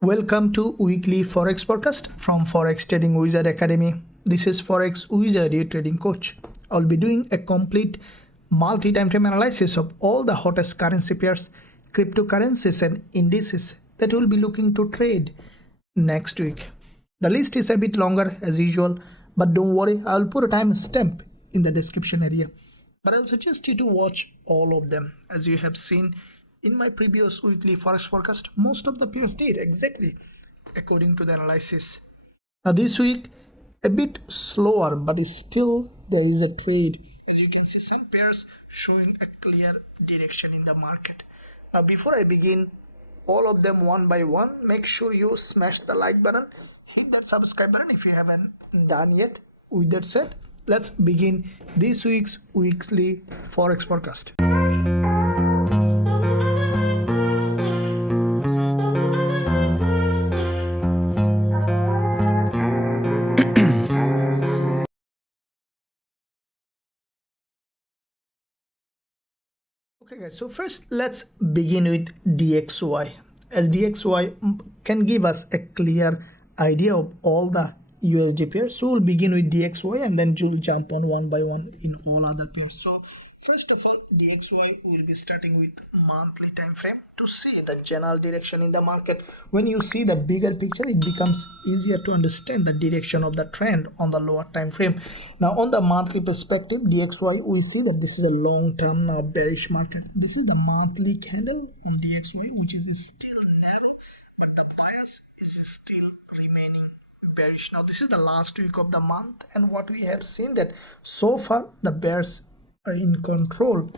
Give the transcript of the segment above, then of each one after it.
Welcome to weekly Forex podcast from Forex Trading Wizard Academy. This is Forex Wizard, your trading coach. I'll be doing a complete multi-time frame analysis of all the hottest currency pairs, cryptocurrencies and indices that we'll be looking to trade next week. The list is a bit longer as usual, but don't worry, I'll put a timestamp in the description area. But I'll suggest you to watch all of them. As you have seen in my previous weekly Forex forecast, most of the pairs did exactly according to the analysis. Now this week, a bit slower, but still there is a trade. As you can see, some pairs showing a clear direction in the market. Now before I begin all of them one by one, make sure you smash the like button, hit that subscribe button if you haven't done yet. With that said, let's begin this week's weekly Forex forecast. Okay guys, so first let's begin with DXY, as DXY can give us a clear idea of all the USD pairs. So we'll begin with DXY and then we'll jump on one by one in all other pairs. So first of all, DXY will be starting with monthly time frame to see the general direction in the market. When you see the bigger picture, it becomes easier to understand the direction of the trend on the lower time frame. Now on the monthly perspective, DXY, we see that this is a long-term now bearish market. This is the monthly candle on DXY, which is still narrow, but the bias is still remaining bearish. Now this is the last week of the month, and what we have seen that so far the bears are in control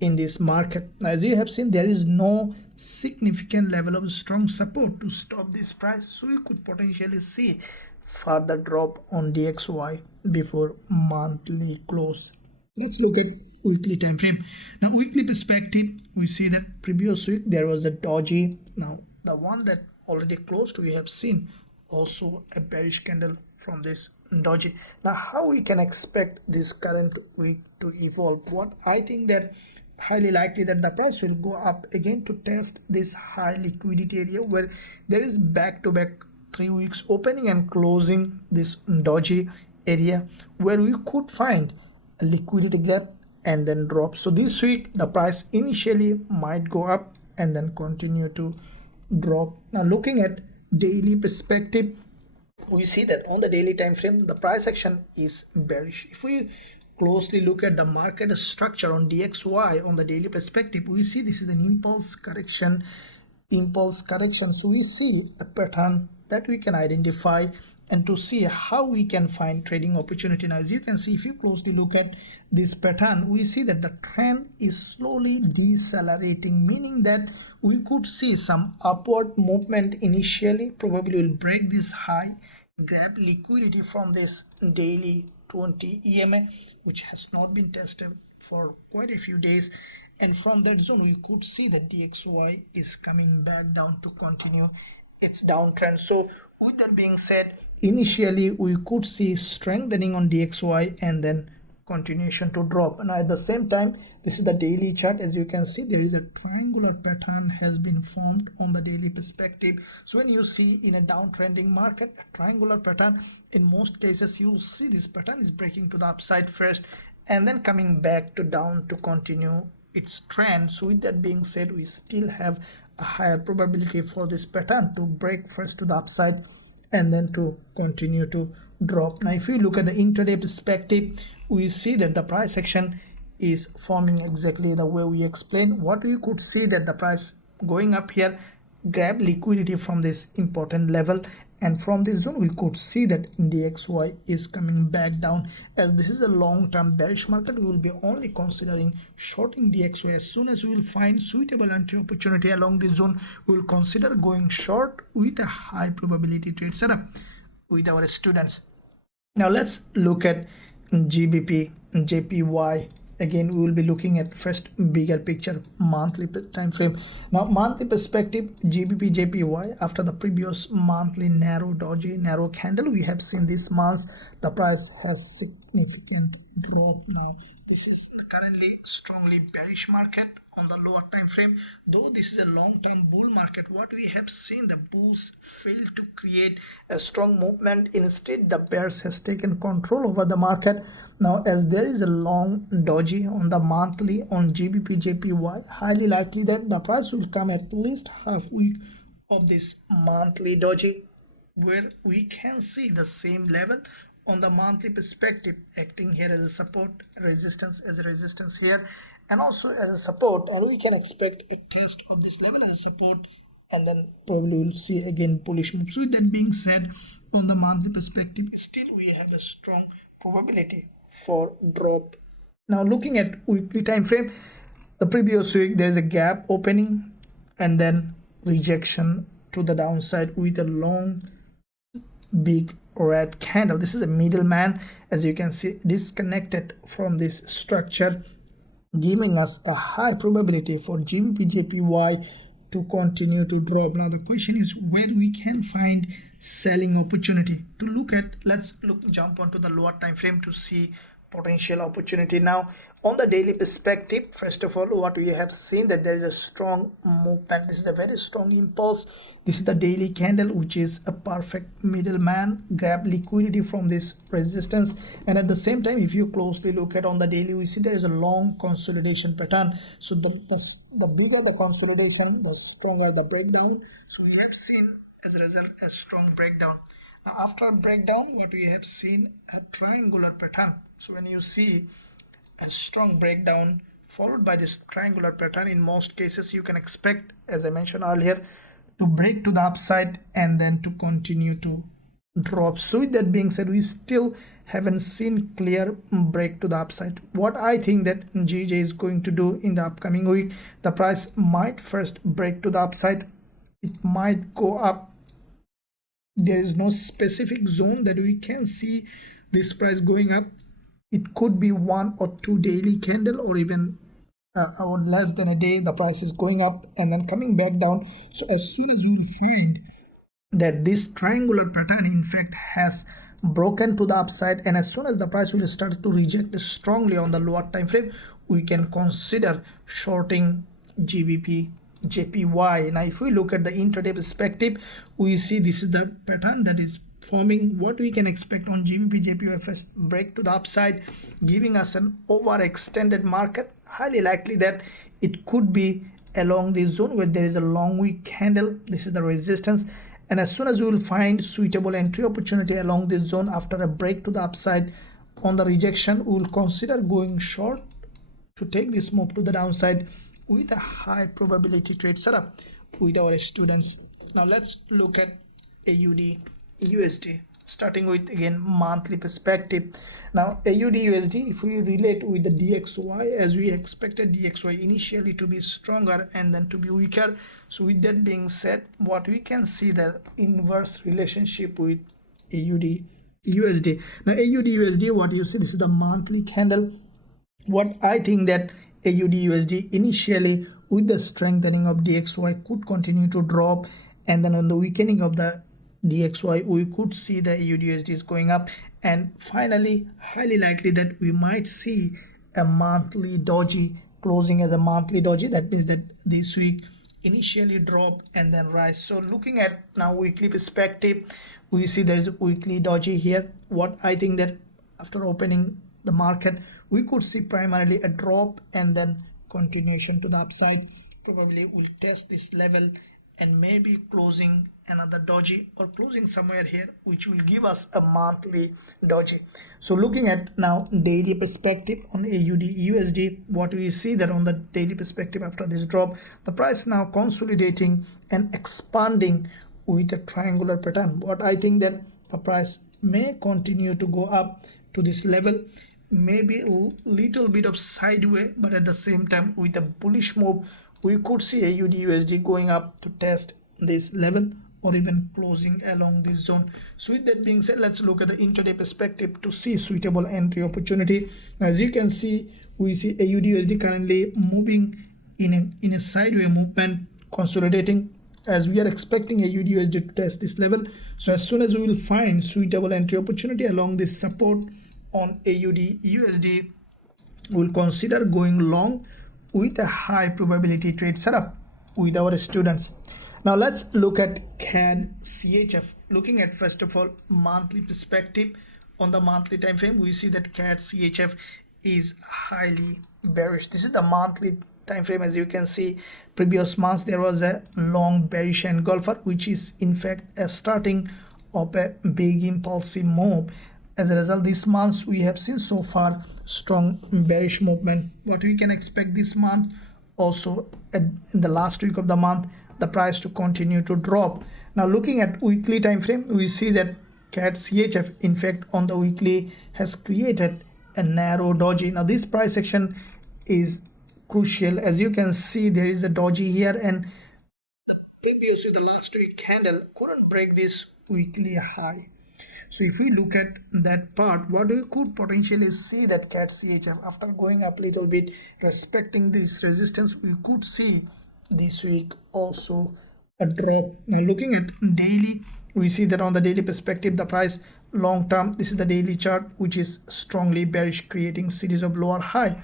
in this market. Now, as you have seen, there is no significant level of strong support to stop this price, so you could potentially see further drop on DXY before monthly close. Let's look at weekly time frame. Now weekly perspective, we see that previous week there was a doji. Now the one that already closed, we have seen also a bearish candle from this doji. Now how we can expect this current week to evolve? What I think that highly likely that the price will go up again to test this high liquidity area where there is back-to-back 3 weeks opening and closing this doji area, where we could find a liquidity gap and then drop. So this week the price initially might go up and then continue to drop. Now looking at daily perspective, we see that on the daily time frame the price action is bearish. If we closely look at the market structure on DXY on the daily perspective, we see this is an impulse correction. So we see a pattern that we can identify and to see how we can find trading opportunity. Now as you can see, if you closely look at this pattern, we see that the trend is slowly decelerating, meaning that we could see some upward movement initially, probably will break this high, grab liquidity from this daily 20 EMA, which has not been tested for quite a few days, and from that zone we could see that DXY is coming back down to continue its downtrend. So with that being said, initially we could see strengthening on DXY and then continuation to drop. And at the same time, this is the daily chart. As you can see, there is a triangular pattern has been formed on the daily perspective. So when you see in a downtrending market a triangular pattern, in most cases you will see this pattern is breaking to the upside first and then coming back to down to continue its trend. So with that being said, we still have a higher probability for this pattern to break first to the upside and then to continue to drop. Now if you look at the intraday perspective, we see that the price action is forming exactly the way we explained. What we could see that the price going up here, grab liquidity from this important level, and from this zone we could see that DXY is coming back down. As this is a long-term bearish market, we will be only considering shorting DXY. As soon as we will find suitable entry opportunity along this zone, we will consider going short with a high probability trade setup with our students. Now let's look at GBPJPY. Again, we will be looking at first bigger picture monthly time frame. Now monthly perspective, GBPJPY, after the previous monthly narrow doji, narrow candle, we have seen this month the price has significant drop now This is currently strongly bearish market on the lower time frame. Though this is a long-term bull market, what we have seen, the bulls failed to create a strong movement. Instead, the bears has taken control over the market. Now, as there is a long doji on the monthly on GBPJPY, highly likely that the price will come at least half week of this monthly doji, where we can see the same level on the monthly perspective acting here as a support, resistance as a resistance here, and also as a support, and we can expect a test of this level as a support, and then probably we'll see again bullish moves. So with that being said, on the monthly perspective, still we have a strong probability for drop. Now looking at weekly time frame, the previous week there is a gap opening and then rejection to the downside with a long big red candle. This is a middleman, as you can see, disconnected from this structure, giving us a high probability for GBPJPY to continue to drop. Now the question is where we can find selling opportunity. To look at, let's jump onto the lower time frame to see potential opportunity. Now on the daily perspective, first of all, what we have seen that there is a strong movement. This is a very strong impulse. This is the daily candle, which is a perfect middleman, grab liquidity from this resistance, and at the same time, if you closely look at on the daily, we see there is a long consolidation pattern. So the bigger the consolidation, the stronger the breakdown. So we have seen as a result a strong breakdown. Now after a breakdown, what we have seen a triangular pattern. So when you see a strong breakdown followed by this triangular pattern, in most cases you can expect, as I mentioned earlier, to break to the upside and then to continue to drop. So with that being said, we still haven't seen clear break to the upside. What I think that GJ is going to do in the upcoming week, the price might first break to the upside. It might go up. There is no specific zone that we can see this price going up. It could be 1 or 2 daily candle, or even or less than a day, the price is going up and then coming back down. So as soon as you find that this triangular pattern in fact has broken to the upside, and as soon as the price will start to reject strongly on the lower time frame, we can consider shorting GBPJPY. Now if we look at the intraday perspective, we see this is the pattern that is forming. What we can expect on GBPJPY first break to the upside, giving us an overextended market. Highly likely that it could be along this zone where there is a long week candle. This is the resistance, and as soon as we will find suitable entry opportunity along this zone after a break to the upside, on the rejection we will consider going short to take this move to the downside with a high probability trade setup with our students. Now let's look at AUDUSD, starting with again monthly perspective. Now AUDUSD, if we relate with the DXY, as we expected DXY initially to be stronger and then to be weaker. So with that being said, what we can see the inverse relationship with AUDUSD. Now AUDUSD, what you see, this is the monthly candle. What I think that AUDUSD initially with the strengthening of DXY could continue to drop, and then on the weakening of the DXY we could see the AUDUSD is going up, and finally highly likely that we might see a monthly doji closing as a monthly doji. That means that this week initially drop and then rise. So looking at now weekly perspective, we see there is a weekly doji here. What I think that after opening the market, we could see primarily a drop and then continuation to the upside. Probably will test this level and maybe closing another doji or closing somewhere here, which will give us a monthly doji. So looking at now daily perspective on AUDUSD, what we see that on the daily perspective after this drop, the price now consolidating and expanding with a triangular pattern. What I think that the price may continue to go up to this level, maybe a little bit of sideways, but at the same time with a bullish move, we could see AUDUSD going up to test this level or even closing along this zone. So with that being said, let's look at the intraday perspective to see suitable entry opportunity. As you can see, we see AUDUSD currently moving in a sideways movement, consolidating, as we are expecting AUDUSD to test this level. So as soon as we will find suitable entry opportunity along this support on AUDUSD, we'll consider going long with a high probability trade setup with our students. Now let's look at CADCHF. Looking at first of all monthly perspective, on the monthly time frame we see that CADCHF is highly bearish. This is the monthly time frame. As you can see, previous months there was a long bearish engulfer, which is in fact a starting of a big impulsive move. As a result, this month we have seen so far strong bearish movement. What we can expect this month also, in the last week of the month, the price to continue to drop. Now looking at weekly time frame, we see that CADCHF in fact on the weekly has created a narrow doji. Now this price action is crucial. As you can see, there is a doji here, and previously the last week candle couldn't break this weekly high. So if we look at that part, what we could potentially see that CADCHF after going up a little bit, respecting this resistance, we could see this week also a drop. Now looking at daily, we see that on the daily perspective, the price long term, this is the daily chart, which is strongly bearish, creating series of lower high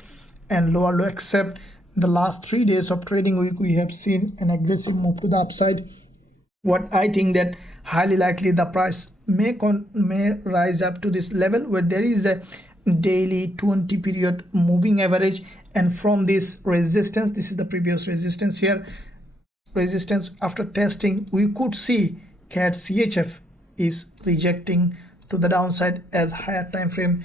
and lower low. Except the last 3 days of trading week, we have seen an aggressive move to the upside. What I think that highly likely the price may rise up to this level where there is a daily 20 period moving average, and from this resistance, this is the previous resistance here, resistance after testing, we could see CADCHF is rejecting to the downside as higher time frame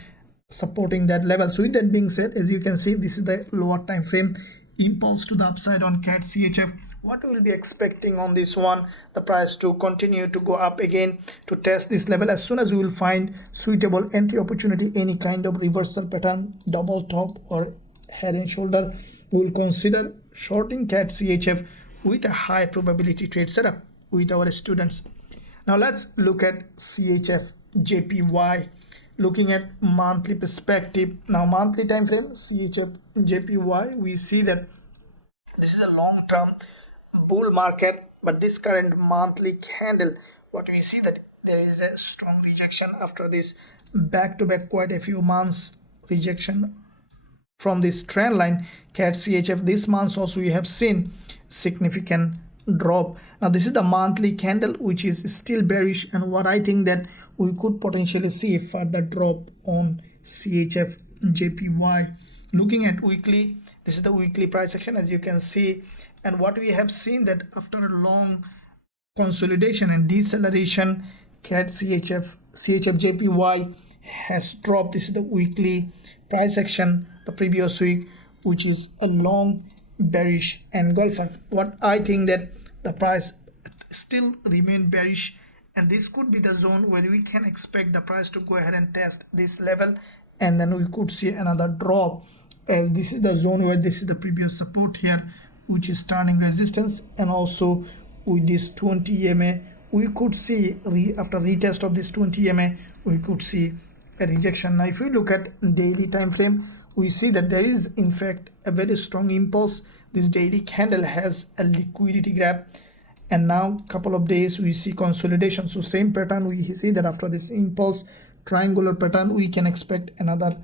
supporting that level. So with that being said, as you can see, this is the lower time frame impulse to the upside on CADCHF. What we will be expecting on this one, the price to continue to go up again to test this level. As soon as we will find suitable entry opportunity, any kind of reversal pattern, double top or head and shoulder, we will consider shorting CADCHF with a high probability trade setup with our students. Now let's look at CHFJPY. Looking at monthly perspective, now monthly time frame CHFJPY, we see that this is a long-term bull market, but this current monthly candle, what we see that there is a strong rejection after this back-to-back quite a few months rejection from this trend line CADCHF. This month also we have seen significant drop. Now this is the monthly candle, which is still bearish, and what I think that we could potentially see a further drop on CHFJPY. Looking at weekly, this is the weekly price action, as you can see, and what we have seen that after a long consolidation and deceleration, CHFJPY has dropped. This is the weekly price action the previous week, which is a long bearish engulfer. What I think that the price still remain bearish, and this could be the zone where we can expect the price to go ahead and test this level, and then we could see another drop, as this is the zone where this is the previous support here, which is turning resistance, and also with this 20 EMA we could see after retest of this 20 EMA we could see a rejection. Now if we look at daily time frame, we see that there is in fact a very strong impulse. This daily candle has a liquidity grab, and now couple of days we see consolidation. So same pattern, we see that after this impulse triangular pattern we can expect another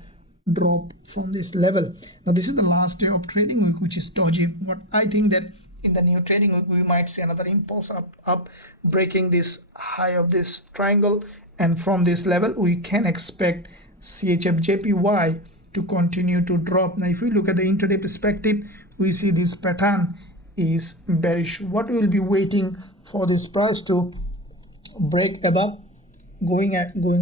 drop from this level. Now this is the last day of trading week, which is doji. What I think that in the new trading week we might see another impulse up breaking this high of this triangle, and from this level we can expect CHFJPY to continue to drop. Now if we look at the intraday perspective, we see this pattern is bearish. What we will be waiting for this price to break above, going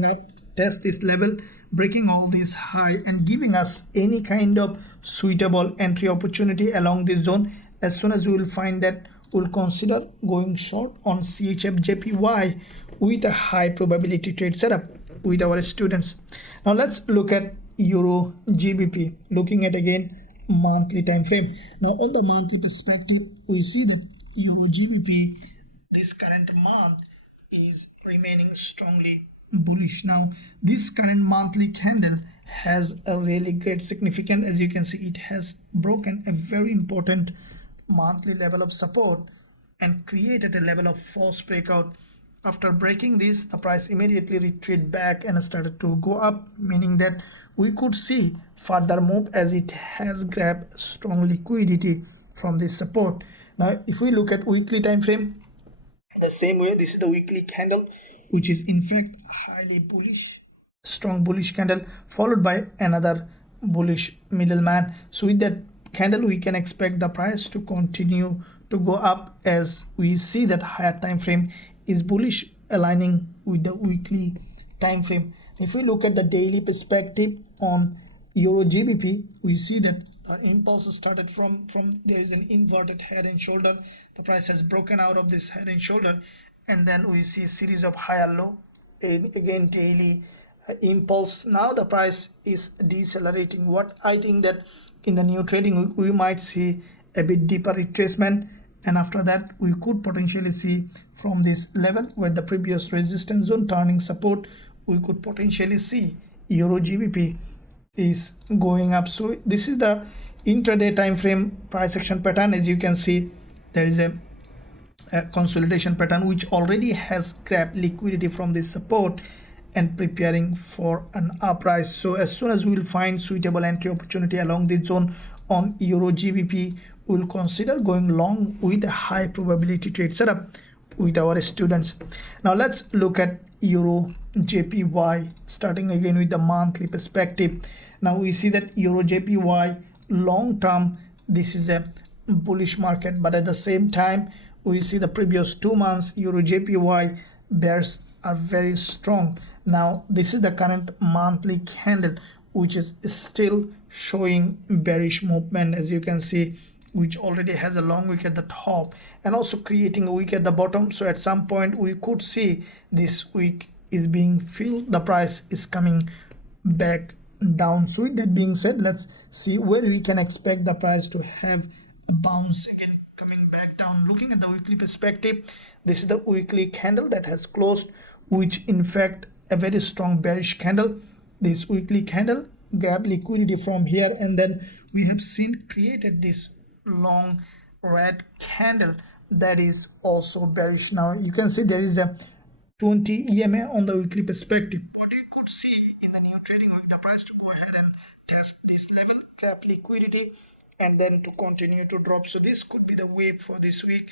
up, test this level, breaking all this high and giving us any kind of suitable entry opportunity along this zone. As soon as we will find that, we'll consider going short on CHFJPY with a high probability trade setup with our students. Now let's look at EURGBP. Looking at again monthly time frame. Now on the monthly perspective, we see that EURGBP this current month is remaining strongly bullish. Now this current monthly candle has a really great significance. As you can see, it has broken a very important monthly level of support and created a level of false breakout after breaking this, the price immediately retreated back and started to go up, meaning that we could see further move as it has grabbed strong liquidity from this support. Now if we look at weekly time frame, the same way, this is the weekly candle, which is in fact highly bullish, strong bullish candle, followed by another bullish middleman. So with that candle, we can expect the price to continue to go up, as we see that higher time frame is bullish, aligning with the weekly time frame. If we look at the daily perspective on EURGBP, we see that the impulse started from there is an inverted head and shoulder. The price has broken out of this head and shoulder, and then we see a series of higher low, and again daily impulse. Now the price is decelerating. What I think that in the new trading we might see a bit deeper retracement, and after that we could potentially see from this level where the previous resistance zone turning support, we could potentially see EURGBP is going up. So this is the intraday time frame price action pattern. As you can see, there is a consolidation pattern which already has grabbed liquidity from this support and preparing for an uprise. So as soon as we will find suitable entry opportunity along this zone on EURGBP, we will consider going long with a high probability trade setup with our students. Now let's look at EURJPY, starting again with the monthly perspective. Now we see that EURJPY long term, this is a bullish market, but at the same time we see the previous 2 months EURJPY bears are very strong. Now this is the current monthly candle, which is still showing bearish movement, as you can see, which already has a long wick at the top and also creating a wick at the bottom. So at some point we could see this wick is being filled, the price is coming back down. So with that being said, let's see where we can expect the price to have a bounce again, coming back down. Looking at the weekly perspective, this is the weekly candle that has closed, which in fact a very strong bearish candle. This weekly candle grabbed liquidity from here, and then we have seen created this long red candle that is also bearish. Now you can see there is a 20 EMA on the weekly perspective. What you could see in the new trading week, the price to go ahead and test this level, grab liquidity, and then to continue to drop. So this could be the wave for this week,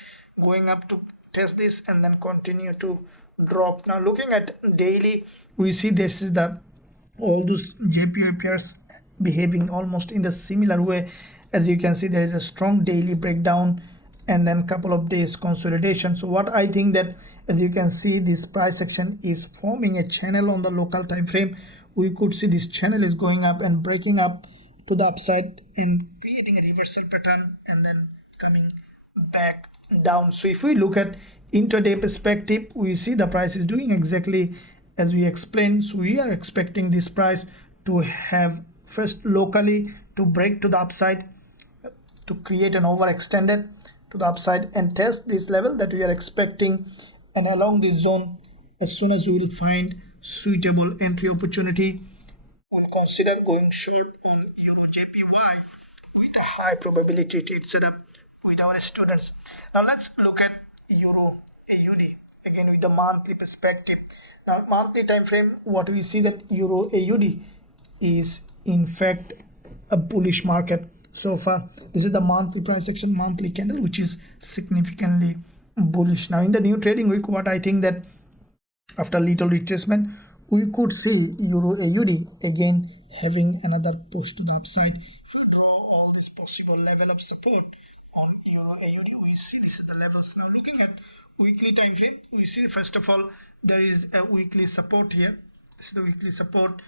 going up to test this and then continue to drop. Now looking at daily, we see this is the all those JPY pairs behaving almost in the similar way. As you can see, there is a strong daily breakdown and then couple of days consolidation. So what I think that, as you can see, this price action is forming a channel on the local time frame. We could see this channel is going up and breaking up to the upside and creating a reversal pattern and then coming back down. So if we look at intraday perspective, we see the price is doing exactly as we explained. So we are expecting this price to have first locally to break to the upside, to create an overextended to the upside and test this level that we are expecting, and along this zone, as soon as we will find suitable entry opportunity, we'll consider going short on EURGBP with a high probability trade setup with our students. Now let's look at EURAUD again with the monthly perspective. Now monthly time frame, what we see that EURAUD is in fact a bullish market so far. This is the monthly price action, monthly candle, which is significantly bullish. Now in the new trading week, what I think that after little retracement, we could see EURAUD again having another push to the upside. If we draw all this possible level of support on EURAUD, we see this is the levels. Now looking at weekly time frame, we see first of all there is a weekly support here. This is the weekly support,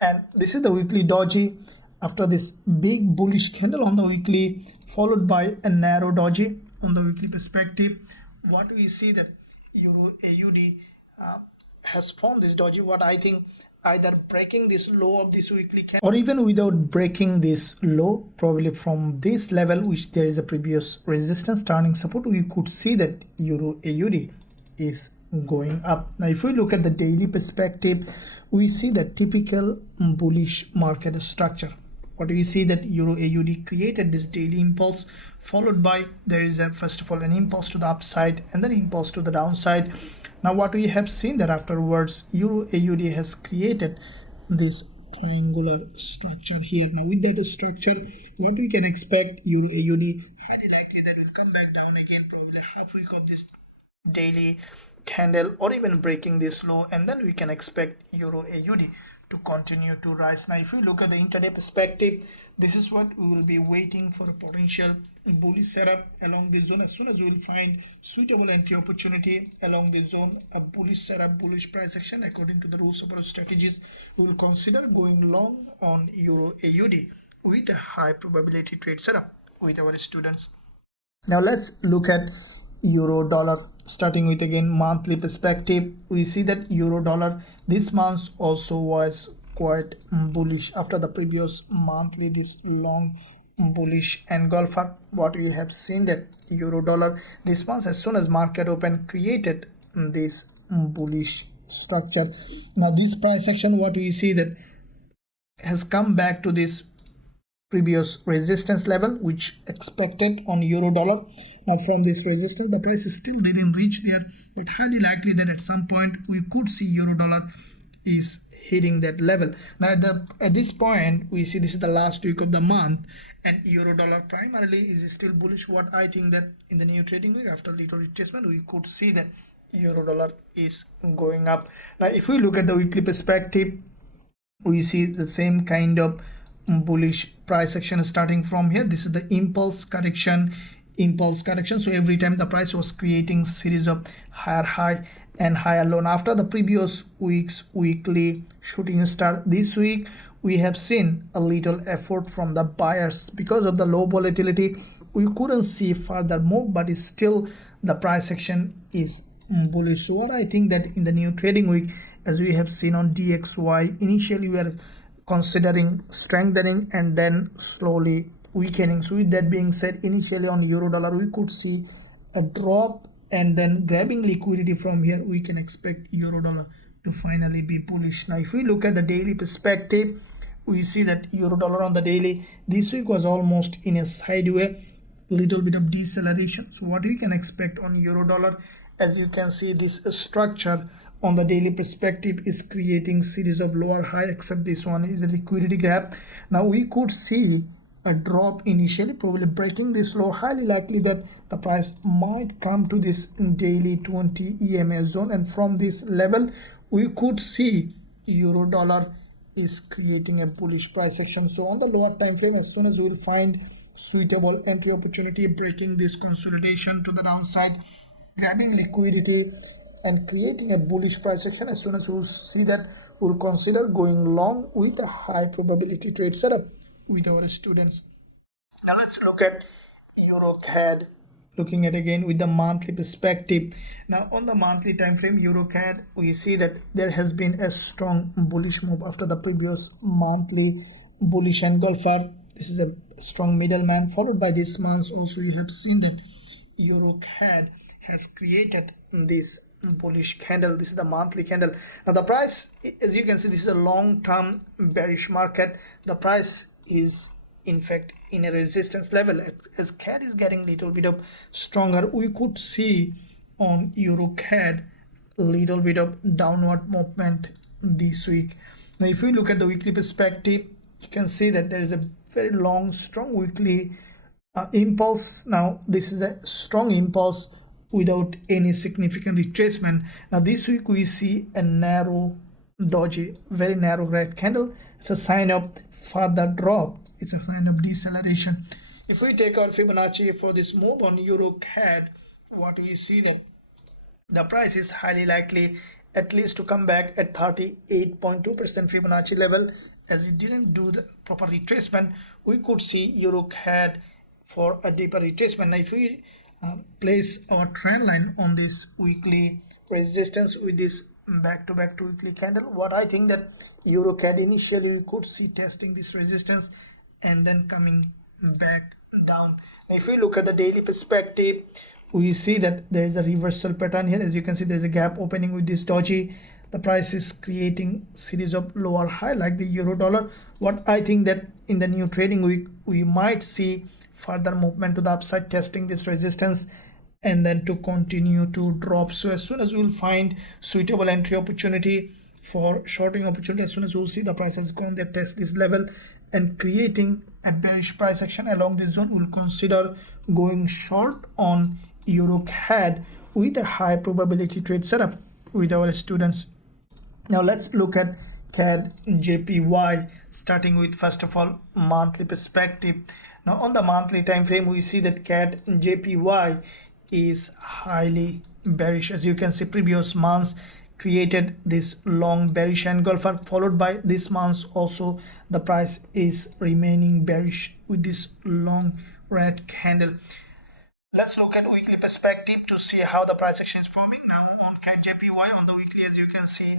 and this is the weekly doji. After this big bullish candle on the weekly, followed by a narrow doji on the weekly perspective, what we see that EURAUD has formed this doji. What I think, either breaking this low of this weekly candle, or even without breaking this low, probably from this level, which there is a previous resistance turning support, we could see that EURAUD is going up. Now if we look at the daily perspective, we see the typical bullish market structure. What do we see that EURAUD created this daily impulse, followed by there is a first of all an impulse to the upside and then impulse to the downside. Now what we have seen that afterwards Euro AUD has created this triangular structure here. Now with that structure, what we can expect, Euro AUD highly likely that will come back down again, probably halfway of this daily candle or even breaking this low, and then we can expect Euro AUD to continue to rise. Now if you look at the intraday perspective, this is what we will be waiting for, a potential bullish setup along this zone. As soon as we will find suitable entry opportunity along this zone, a bullish setup, bullish price action according to the rules of our strategies, we will consider going long on Euro AUD with a high probability trade setup with our students. Now let's look at euro dollar, starting with again monthly perspective. We see that euro dollar this month also was quite bullish after the previous monthly this long bullish engulfer. What we have seen that euro dollar this month, as soon as market open, created this bullish structure. Now this price action, what we see that has come back to this previous resistance level which expected on euro dollar. Now from this resistance, the price still didn't reach there, but highly likely that at some point we could see euro dollar is hitting that level. Now at this point, we see this is the last week of the month and euro dollar primarily is still bullish. What I think that in the new trading week, after little retracement, we could see that euro dollar is going up. Now if we look at the weekly perspective, we see the same kind of bullish price action starting from here. This is the impulse correction. So every time the price was creating series of higher high and higher low. After the previous week's weekly shooting star, this week we have seen a little effort from the buyers because of the low volatility. We couldn't see further move, but still the price action is bullish. So what I think that in the new trading week, as we have seen on DXY, initially we are considering strengthening and then slowly weakening. So with that being said, initially on euro dollar we could see a drop and then grabbing liquidity from here. We can expect euro dollar to finally be bullish. Now if we look at the daily perspective, we see that euro dollar on the daily this week was almost in a sideway, little bit of deceleration. So what we can expect on euro dollar, as you can see, this structure on the daily perspective is creating series of lower high, except this one is a liquidity gap. Now we could see a drop initially, probably breaking this low. Highly likely that the price might come to this daily 20 EMA zone, and from this level we could see euro dollar is creating a bullish price action. So on the lower time frame, as soon as we will find suitable entry opportunity, breaking this consolidation to the downside, grabbing liquidity and creating a bullish price action, as soon as we'll see that, we'll consider going long with a high probability trade setup with our students. Now let's look at EURCAD, looking at again with the monthly perspective. Now on the monthly time frame, EURCAD, we see that there has been a strong bullish move after the previous monthly bullish engulfer. This is a strong middleman, followed by this month also you have seen that EURCAD has created this bullish candle. This is the monthly candle. Now the price, as you can see, this is a long-term bearish market. The price is in fact in a resistance level. As CAD is getting little bit of stronger, we could see on EuroCAD little bit of downward movement this week. Now if we look at the weekly perspective, you can see that there is a very long strong weekly impulse. Now this is a strong impulse without any significant retracement. Now this week we see a narrow doji, very narrow red candle. It's a sign of further drop. It's a sign of deceleration. If we take our Fibonacci for this move on EuroCAD, what we see that the price is highly likely at least to come back at 38.2% Fibonacci level. As it didn't do the proper retracement, we could see EuroCAD for a deeper retracement. Now if we place our trend line on this weekly resistance with this back-to-back weekly candle, what I think that EuroCAD initially we could see testing this resistance and then coming back down. Now if we look at the daily perspective, we see that there is a reversal pattern here. As you can see, there is a gap opening with this doji. The price is creating series of lower high like the euro dollar. What I think that in the new trading week we might see further movement to the upside, testing this resistance and then to continue to drop. So as soon as we'll find suitable entry opportunity for shorting opportunity, as soon as we'll see the price has gone there, test this level and creating a bearish price action along this zone, we'll consider going short on EURCAD with a high probability trade setup with our students. Now let's look at CADJPY, starting with first of all monthly perspective. Now on the monthly time frame, we see that CADJPY is highly bearish. As you can see, previous months created this long bearish engulfer, followed by this month also the price is remaining bearish with this long red candle. Let's look at weekly perspective to see how the price action is forming. Now on CADJPY on the weekly, as you can see,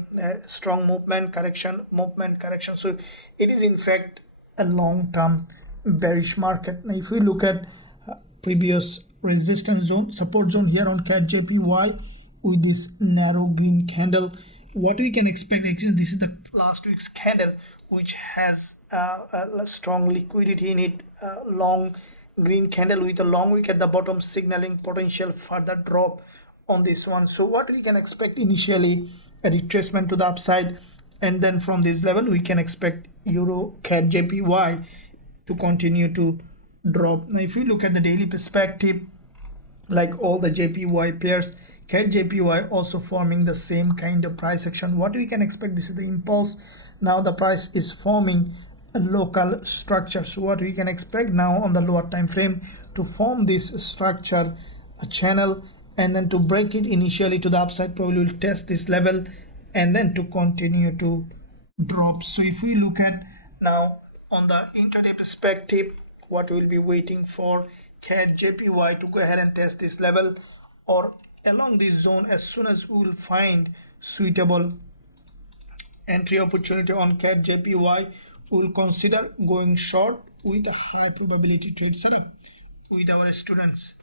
strong movement correction. So it is in fact a long-term bearish market. Now if we look at previous resistance zone, support zone here on CADJPY with this narrow green candle, what we can expect, actually this is the last week's candle which has a strong liquidity in it, long green candle with a long wick at the bottom signaling potential further drop on this one. So what we can expect, initially a retracement to the upside, and then from this level we can expect EURCAD to continue to drop. Now if you look at the daily perspective, like all the JPY pairs, CADJPY also forming the same kind of price action. What we can expect, this is the impulse. Now the price is forming a local structure. So what we can expect now on the lower time frame, to form this structure, a channel, and then to break it initially to the upside, probably will test this level and then to continue to drop. So if we look at now on the intraday perspective, what we'll be waiting for CADJPY to go ahead and test this level or along this zone. As soon as we will find suitable entry opportunity on CADJPY, we will consider going short with a high probability trade setup with our students.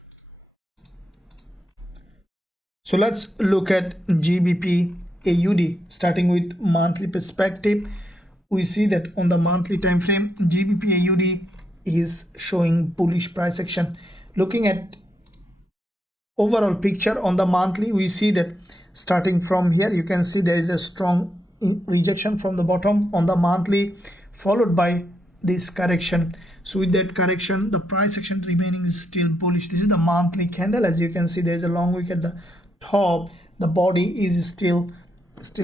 So let's look at GBPAUD, starting with monthly perspective. We see that on the monthly time frame, GBPAUD is showing bullish price action. Looking at overall picture on the monthly, we see that starting from here, you can see there is a strong rejection from the bottom on the monthly, followed by this correction. So with that correction, the price action remaining is still bullish. This is the monthly candle. As you can see, there is a long wick at the top. The body is still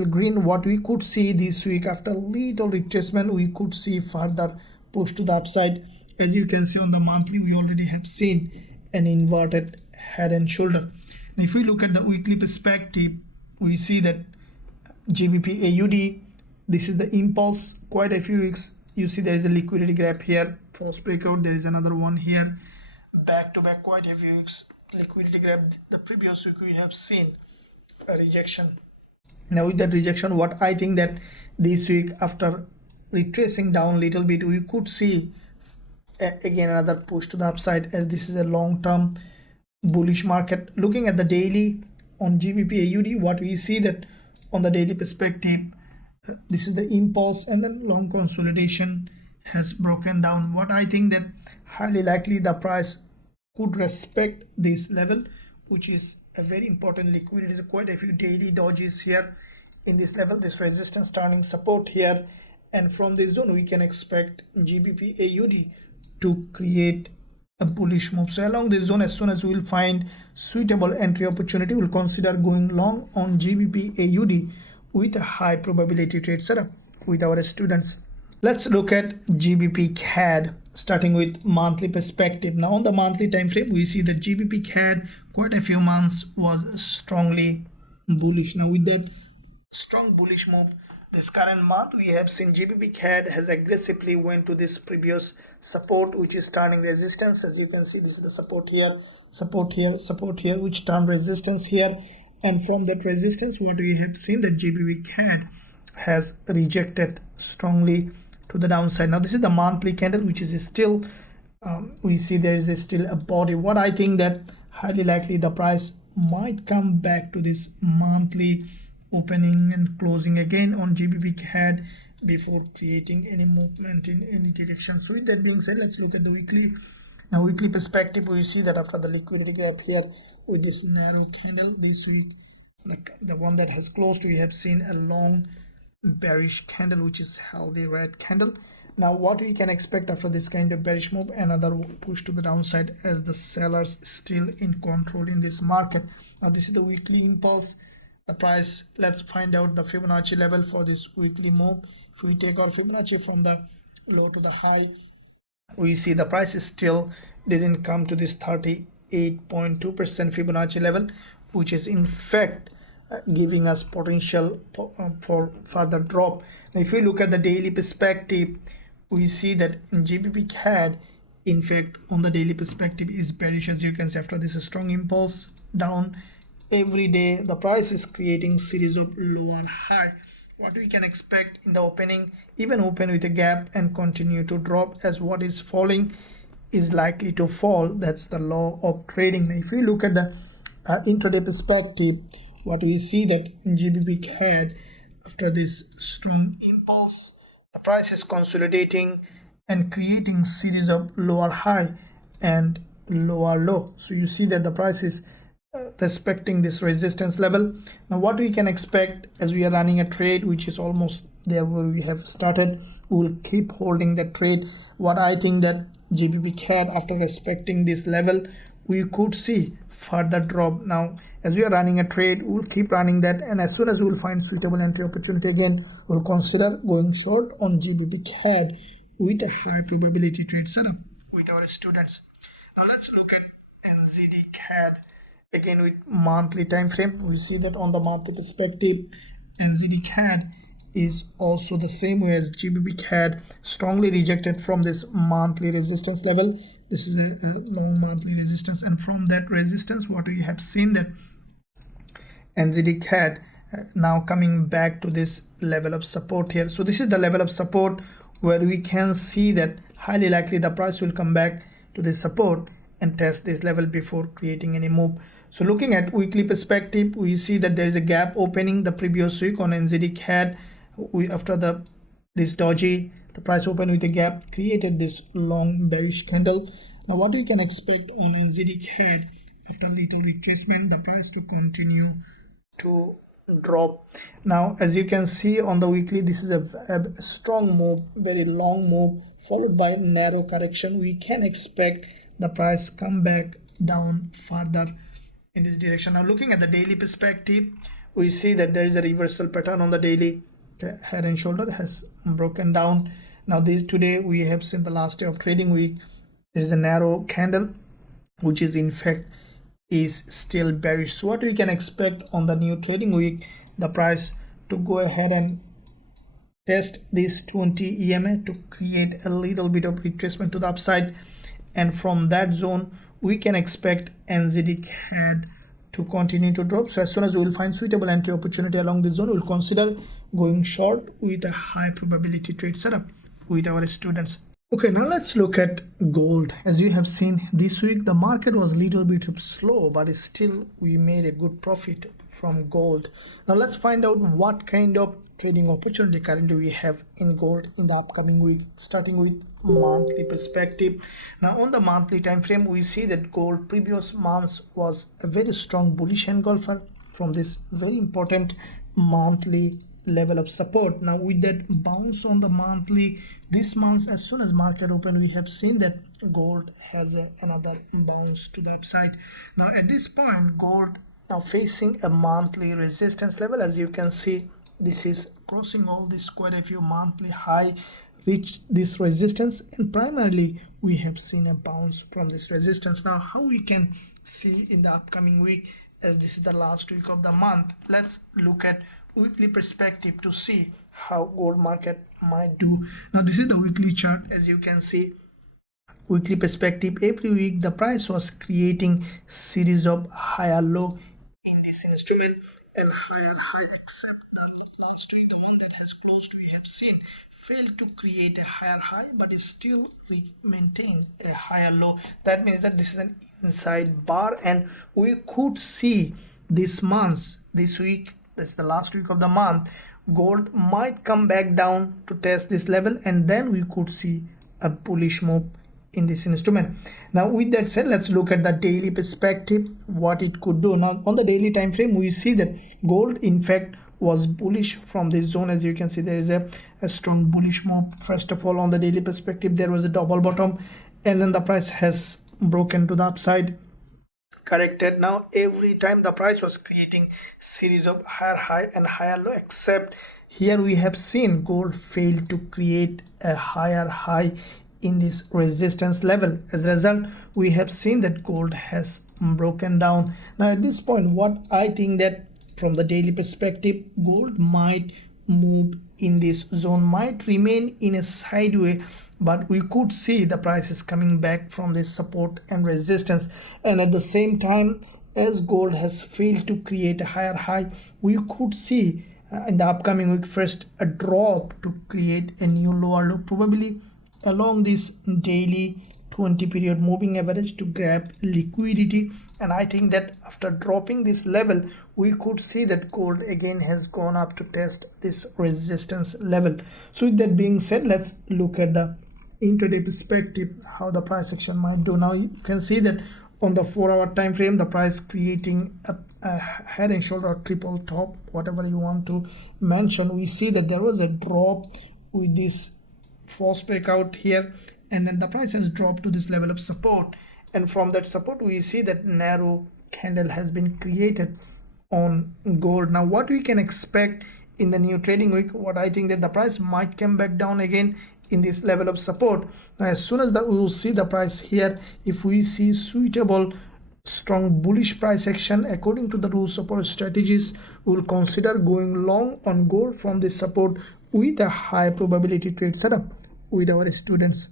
green. What we could see this week, after little retracement, we could see further push to the upside. As you can see on the monthly, we already have seen an inverted head and shoulder. And if we look at the weekly perspective, we see that GBPAUD, this is the impulse. Quite a few weeks, you see there is a liquidity gap here, false breakout. There is another one here, back to back, quite a few weeks liquidity gap. The previous week we have seen a rejection. Now with that rejection, what I think that this week, after retracing down a little bit, we could see again another push to the upside, as this is a long-term bullish market. Looking at the daily on GBPAUD, what we see that on the daily perspective, this is the impulse and then long consolidation has broken down. What I think that highly likely the price could respect this level, which is a very important liquidity. There's quite a few daily dodges here in this level, this resistance turning support here, and from this zone we can expect GBPAUD to create a bullish move. So along this zone, as soon as we will find suitable entry opportunity, we'll consider going long on GBPAUD with a high probability trade setup with our students. Let's look at GBPCAD, starting with monthly perspective. Now on the monthly time frame, we see that GBPCAD quite a few months was strongly bullish. Now with that strong bullish move, this current month we have seen GBPCAD has aggressively went to this previous support, which is turning resistance. As you can see, this is the support here, support here, support here, which turned resistance here. And from that resistance, what we have seen that GBPCAD has rejected strongly to the downside. Now this is the monthly candle, which is still we see there is still a body. What I think that highly likely the price might come back to this monthly opening and closing again on GBPCAD before creating any movement in any direction. So with that being said, let's look at the weekly. Now weekly perspective, we see that after the liquidity gap here with this narrow candle this week, the one that has closed, we have seen a long bearish candle which is healthy red candle. Now what we can expect after this kind of bearish move? Another push to the downside as the sellers still in control in this market. Now this is the weekly impulse. The price, let's find out the Fibonacci level for this weekly move. If we take our Fibonacci from the low to the high, we see the price is still didn't come to this 38.2% Fibonacci level, which is in fact giving us potential for further drop. Now, if we look at the daily perspective, we see that in GBPCAD, in fact, on the daily perspective is bearish. As you can see, after this strong impulse down, every day the price is creating series of lower high. What we can expect in the opening, even open with a gap and continue to drop, as what is falling is likely to fall. That's the law of trading. Now, if we look at the intraday perspective, what we see that in GBPCAD, after this strong impulse, the price is consolidating and creating series of lower high and lower low. So you see that the price is respecting this resistance level. Now what we can expect, as we are running a trade which is almost there where we have started, we will keep holding that trade. What I think that GBPCAD, after respecting this level, we could see further drop. Now as we are running a trade, we'll keep running that, and as soon as we will find suitable entry opportunity, again we'll consider going short on GBPCAD with a high probability trade setup with our students. Now let's look at NZDCAD. Again with monthly time frame, we see that on the monthly perspective, NZDCAD is also the same way as GBPCAD, strongly rejected from this monthly resistance level. This is a long monthly resistance, and from that resistance, what we have seen that NZDCAD now coming back to this level of support here. So this is the level of support where we can see that highly likely the price will come back to this support and test this level before creating any move. So looking at weekly perspective, we see that there is a gap opening the previous week on NZDCAD. After this doji, the price opened with a gap, created this long bearish candle. Now what we can expect on NZDCAD, after little retracement, the price to continue to drop. Now as you can see on the weekly, this is a strong move, very long move, followed by narrow correction. We can expect the price come back down further in this direction. Now looking at the daily perspective, we see that there is a reversal pattern on the daily. Head and shoulder has broken down. Now today we have seen the last day of trading week. There is a narrow candle which is in fact is still bearish. So what we can expect on the new trading week, the price to go ahead and test this 20 EMA to create a little bit of retracement to the upside, and from that zone we can expect NZDCAD to continue to drop. So as soon as we will find suitable entry opportunity along this zone, we will consider going short with a high probability trade setup with our students. Okay, now let's look at gold. As you have seen this week, the market was a little bit slow, but still we made a good profit from gold. Now let's find out what kind of trading opportunity currently we have in gold in the upcoming week, starting with monthly perspective. Now on the monthly time frame, we see that gold previous months was a very strong bullish engulfer from this very important monthly level of support. Now with that bounce on the monthly this month, as soon as market open, we have seen that gold has another bounce to the upside. Now at this point, gold now facing a monthly resistance level. As you can see, this is crossing all this quite a few monthly high, reached this resistance, and primarily we have seen a bounce from this resistance. Now how we can see in the upcoming week, as this is the last week of the month, let's look at weekly perspective to see how gold market might do. Now this is the weekly chart. As you can see, weekly perspective, every week the price was creating series of higher low in this instrument and higher high, except the last week, the one that has closed, we have seen failed to create a higher high, but it still maintained a higher low. That means that this is an inside bar, and we could see this month, this week, that's the last week of the month, gold might come back down to test this level, and then we could see a bullish move in this instrument. Now with that said, let's look at the daily perspective, what it could do. Now on the daily time frame, we see that gold in fact was bullish from this zone. As you can see, there is a strong bullish move. First of all, on the daily perspective, there was a double bottom, and then the price has broken to the upside, corrected. Now every time the price was creating series of higher high and higher low, except here we have seen gold fail to create a higher high in this resistance level. As a result, we have seen that gold has broken down. Now at this point, what I think that from the daily perspective, gold might move in this zone, might remain in a sideways, but we could see the price is coming back from this support and resistance. And at the same time, as gold has failed to create a higher high, we could see in the upcoming week first a drop to create a new lower low, probably along this daily 20 period moving average to grab liquidity. And I think that after dropping this level, we could see that gold again has gone up to test this resistance level. So with that being said, let's look at the intraday perspective, how the price action might do. Now you can see that on the 4-hour time frame, the price creating a head and shoulder or triple top, whatever you want to mention. We see that there was a drop with this false breakout here, and then the price has dropped to this level of support, and from that support we see that narrow candle has been created on gold. Now what we can expect in the new trading week, what I think that the price might come back down again in this level of support. Now as soon as that we will see the price here, if we see suitable strong bullish price action according to the rules of our strategies, we will consider going long on gold from this support with a high probability trade setup with our students.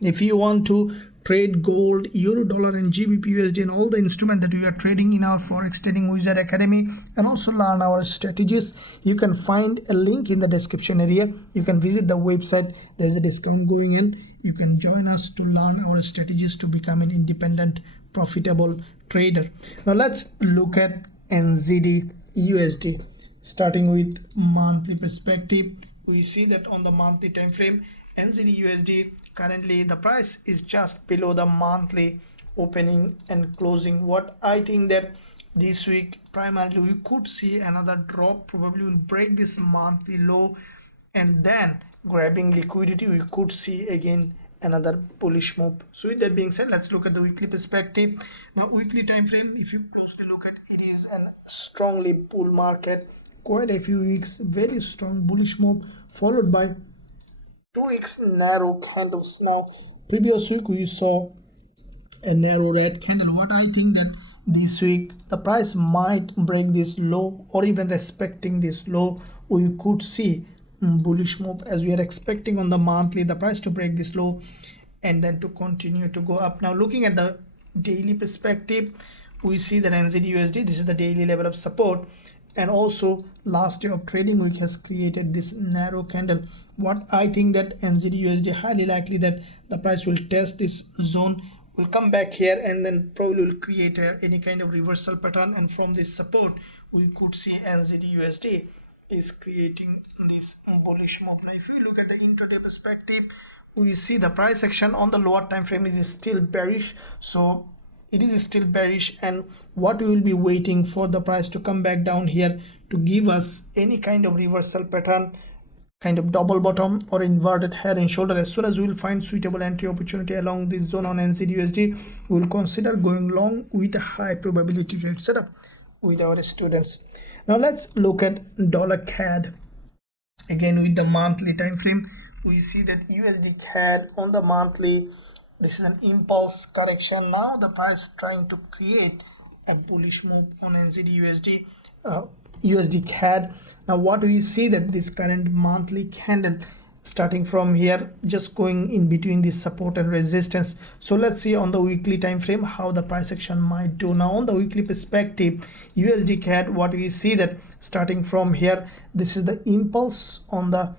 If you want to trade gold, euro, dollar and GBPUSD and all the instruments that we are trading in our Forex Trading Wizard Academy, and also learn our strategies, you can find a link in the description area. You can visit the website. There's a discount going in. You can join us to learn our strategies to become an independent, profitable trader. Now let's look at NZDUSD. Starting with monthly perspective, we see that on the monthly time frame, NZDUSD currently the price is just below the monthly opening and closing. What I think that this week primarily we could see another drop, probably will break this monthly low, and then grabbing liquidity we could see again another bullish move. So with that being said, let's look at the weekly perspective. Now weekly time frame, if you closely look at it, is a strongly bull market, quite a few weeks very strong bullish move, followed by 2 weeks narrow candles. Now previous week we saw a narrow red candle. What I think that this week the price might break this low, or even respecting this low, we could see bullish move, as we are expecting on the monthly the price to break this low and then to continue to go up. Now looking at the daily perspective, we see that NZDUSD, this is the daily level of support, and also last day of trading week has created this narrow candle. What I think that NZDUSD highly likely that the price will test this zone, will come back here, and then probably will create any kind of reversal pattern, and from this support we could see NZDUSD is creating this bullish move. Now if we look at the intraday perspective, we see the price action on the lower time frame is still bearish. So it is still bearish, and what we will be waiting for the price to come back down here to give us any kind of reversal pattern, kind of double bottom or inverted head and shoulder. As soon as we will find suitable entry opportunity along this zone on NZDUSD, we will consider going long with a high probability trade setup with our students. Now let's look at dollar CAD. Again with the monthly time frame, we see that USDCAD on the monthly, this is an impulse correction. Now the price trying to create a bullish move on NZDUSD, USDCAD. Now what we see that this current monthly candle starting from here just going in between this support and resistance. So let's see on the weekly time frame how the price action might do. Now on the weekly perspective, USDCAD, what we see that starting from here, this is the impulse on the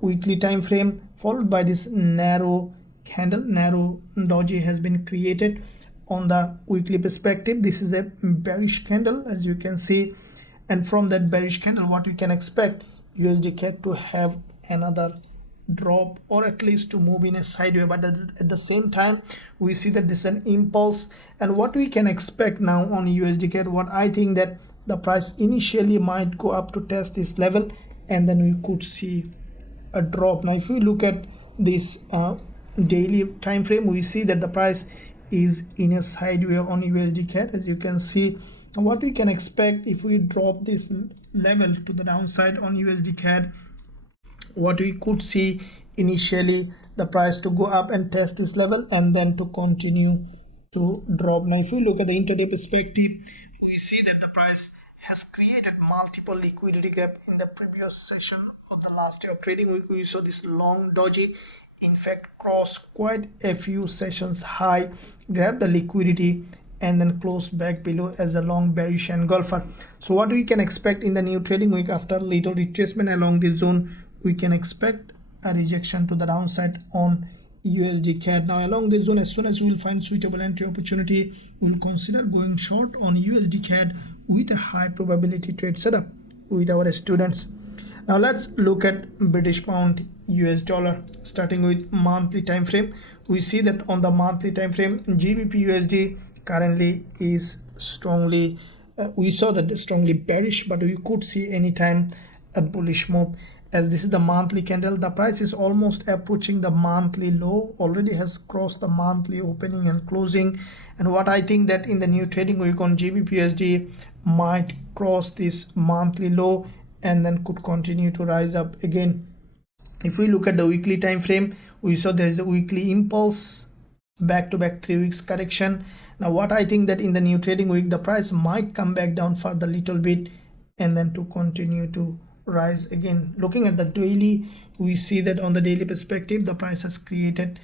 weekly time frame, followed by this narrow candle, narrow doji has been created on the weekly perspective. This is a bearish candle, as you can see, and from that bearish candle what we can expect USDCAD to have another drop or at least to move in a sideways, but at the same time we see that this is an impulse. And what we can expect now on USDCAD, what I think that the price initially might go up to test this level, and then we could see a drop. Now if we look at this daily time frame, we see that the price is in a sideways on USDCAD, as you can see. And what we can expect if we drop this level to the downside on USDCAD, what we could see initially the price to go up and test this level and then to continue to drop. Now if you look at the intraday perspective, we see that the price has created multiple liquidity gap in the previous session of the last day of trading week. We saw this long doji, in fact crossed quite a few sessions high, grabbed the liquidity and then closed back below as a long bearish engulfer. So what we can expect in the new trading week, after little retracement along this zone, we can expect a rejection to the downside on USDCAD. Now along this zone, as soon as we will find suitable entry opportunity, we will consider going short on USDCAD with a high probability trade setup with our students. Now let's look at British pound US dollar, starting with monthly time frame. We see that on the monthly time frame, GBPUSD currently is strongly we saw that strongly bearish, but we could see anytime a bullish move. As this is the monthly candle, the price is almost approaching the monthly low, already has crossed the monthly opening and closing. And what I think that in the new trading week on GBPUSD might cross this monthly low and then could continue to rise up again. If we look at the weekly time frame, we saw there is a weekly impulse, back-to-back 3 weeks correction. Now what I think that in the new trading week, the price might come back down for the little bit and then to continue to rise again. Looking at the daily, we see that on the daily perspective, the price has created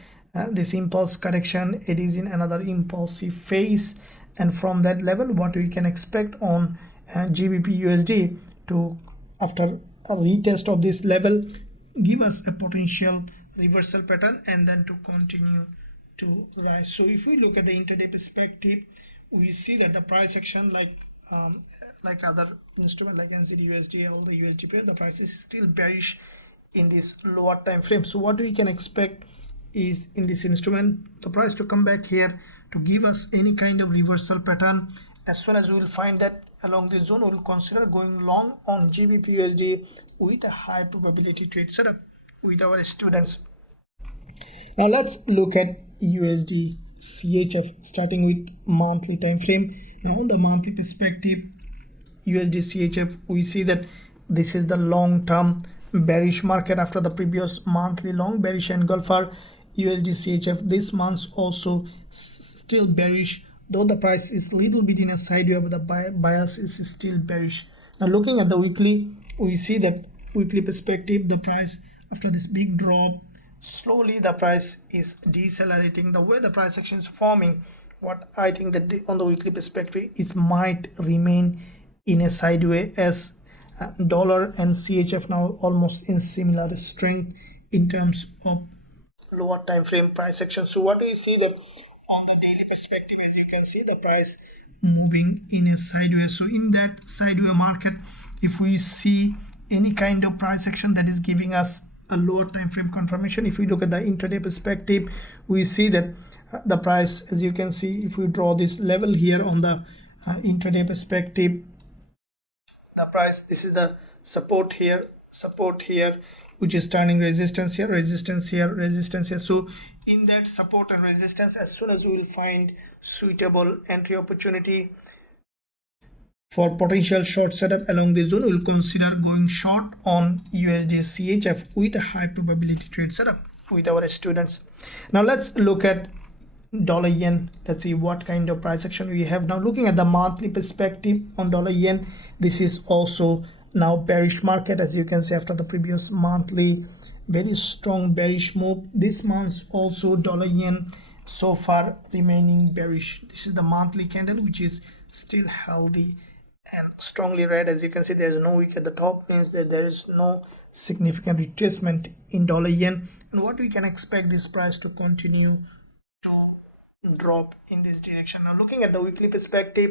this impulse correction. It is in another impulsive phase, and from that level, what we can expect on GBPUSD to, after a retest of this level, give us a potential reversal pattern and then to continue to rise. So if we look at the intraday perspective, we see that the price action, like other instrument like NZDUSD or the USDPR, the price is still bearish in this lower time frame. So what we can expect is in this instrument, the price to come back here to give us any kind of reversal pattern. As soon as we will find that along this zone, we will consider going long on GBPUSD with a high probability trade setup with our students. Now let's look at USDCHF, starting with monthly time frame. Now on the monthly perspective, USDCHF, we see that this is the long-term bearish market after the previous monthly long bearish engulfer. USDCHF this month also still bearish, though the price is little bit in a sideways, but the bias is still bearish. Now looking at the weekly, we see that weekly perspective, the price after this big drop, slowly the price is decelerating. The way the price action is forming, what I think that on the weekly perspective is might remain in a sideways, as dollar and CHF now almost in similar strength in terms of lower time frame price action. So what do you see that on the daily perspective, as you can see the price moving in a sideways. So in that sideways market, if we see any kind of price action that is giving us a lower time frame confirmation, if we look at the intraday perspective, we see that the price, as you can see, if we draw this level here on the intraday perspective, the price, this is the support here, which is turning resistance here, resistance here, resistance here. So in that support and resistance, as soon as we will find suitable entry opportunity for potential short setup along the zone, we will consider going short on USDCHF with a high probability trade setup with our students. Now let's look at dollar yen. Let's see what kind of price action we have. Now looking at the monthly perspective on dollar yen, this is also now bearish market, as you can see after the previous monthly very strong bearish move. This month also dollar yen so far remaining bearish. This is the monthly candle, which is still healthy and strongly red. As you can see, there is no wick at the top, means that there is no significant retracement in dollar yen. And what we can expect this price to continue to drop in this direction. Now looking at the weekly perspective,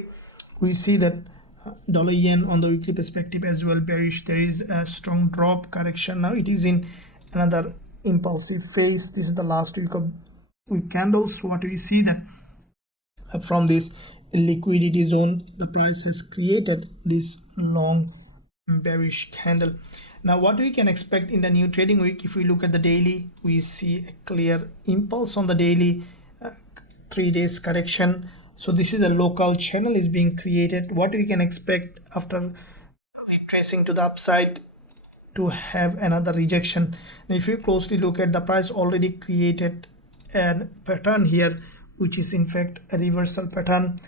we see that dollar yen on the weekly perspective as well bearish. There is a strong drop correction. Now it is in another impulsive phase. This is the last week candles. What we see that from this liquidity zone, the price has created this long bearish candle. Now what we can expect in the new trading week, if we look at the daily, we see a clear impulse on the daily, 3 days correction. So this is a local channel is being created. What we can expect after retracing to the upside to have another rejection. Now if you closely look at the price, already created a pattern here, which is in fact a reversal pattern.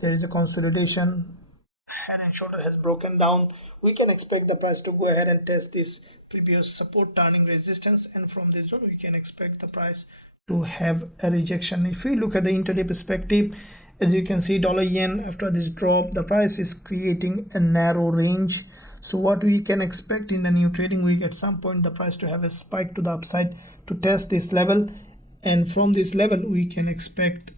There is a consolidation, head and shoulder has broken down. We can expect the price to go ahead and test this previous support turning resistance, and from this zone we can expect the price to have a rejection. If we look at the intraday perspective, as you can see, dollar yen, after this drop, the price is creating a narrow range. So what we can expect in the new trading week, at some point the price to have a spike to the upside to test this level, and from this level we can expect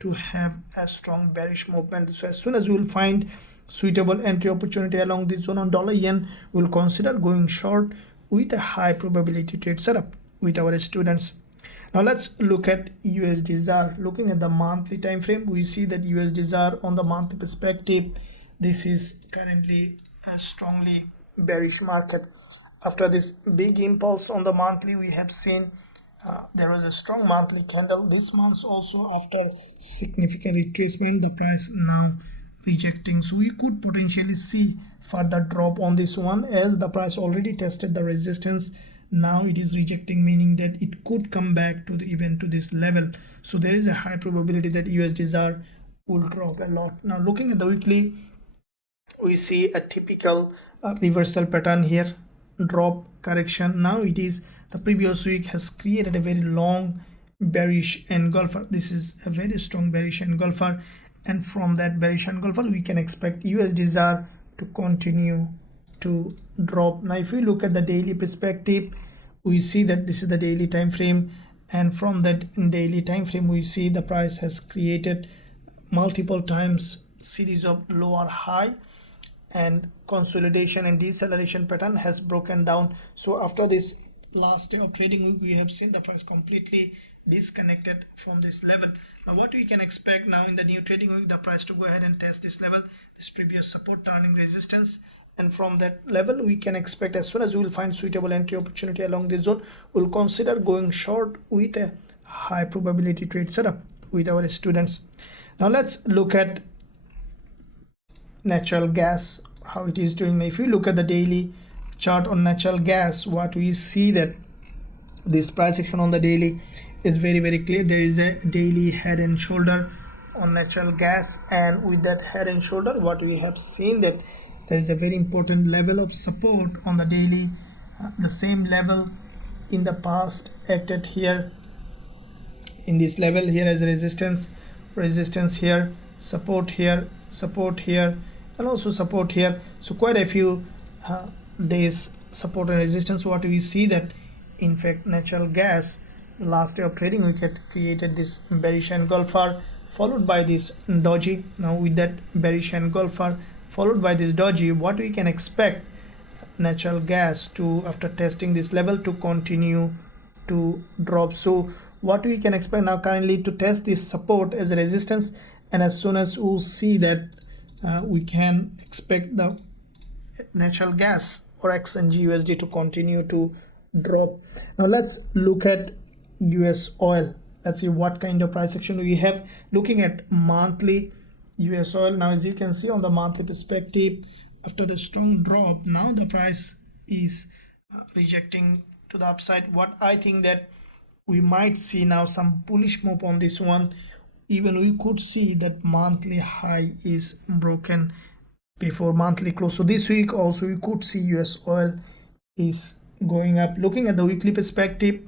to have a strong bearish movement. So as soon as we will find suitable entry opportunity along this zone on dollar yen, we'll consider going short with a high probability trade setup with our students. Now let's look at USDZAR. Looking at the monthly time frame, we see that USDZAR on the monthly perspective, this is currently a strongly bearish market. After this big impulse on the monthly, we have seen there was a strong monthly candle this month also. After significant retracement, the price now rejecting, so we could potentially see further drop on this one, as the price already tested the resistance. Now it is rejecting, meaning that it could come back to the even to this level. So there is a high probability that USDZAR will drop a lot. Now looking at the weekly, we see a typical reversal pattern here, drop, correction. Now it is the previous week has created a very long bearish engulfer. This is a very strong bearish engulfer, and from that bearish engulfer we can expect USDZAR to continue to drop. Now if we look at the daily perspective, we see that this is the daily time frame, and from that daily time frame we see the price has created multiple times series of lower high, and consolidation and deceleration pattern has broken down. So after this last day of trading week, we have seen the price completely disconnected from this level. Now what we can expect now in the new trading week, the price to go ahead and test this level, this previous support turning resistance, and from that level we can expect, as soon as we will find suitable entry opportunity along this zone, we'll consider going short with a high probability trade setup with our students. Now let's look at natural gas, how it is doing. If you look at the daily chart on natural gas, what we see that this price action on the daily is very clear. There is a daily head and shoulder on natural gas, and with that head and shoulder, what we have seen that there is a very important level of support on the daily. The same level in the past acted here in this level here as resistance, resistance here, support here, support here, and also support here. So quite a few days support and resistance. What we see that in fact natural gas, the last day of trading we had created this bearish engulfer followed by this doji. Now with that bearish engulfer followed by this doji, what we can expect natural gas to, after testing this level, to continue to drop. So what we can expect now currently to test this support as a resistance, and as soon as we'll see that we can expect the natural gas or XNGUSD to continue to drop. Now let's look at US oil. Let's see what kind of price action we have. Looking at monthly US oil, now as you can see on the monthly perspective, after the strong drop, now the price is rejecting to the upside. What I think that we might see now some bullish move on this one. Even we could see that monthly high is broken before monthly close. So this week also we could see US oil is going up. Looking at the weekly perspective,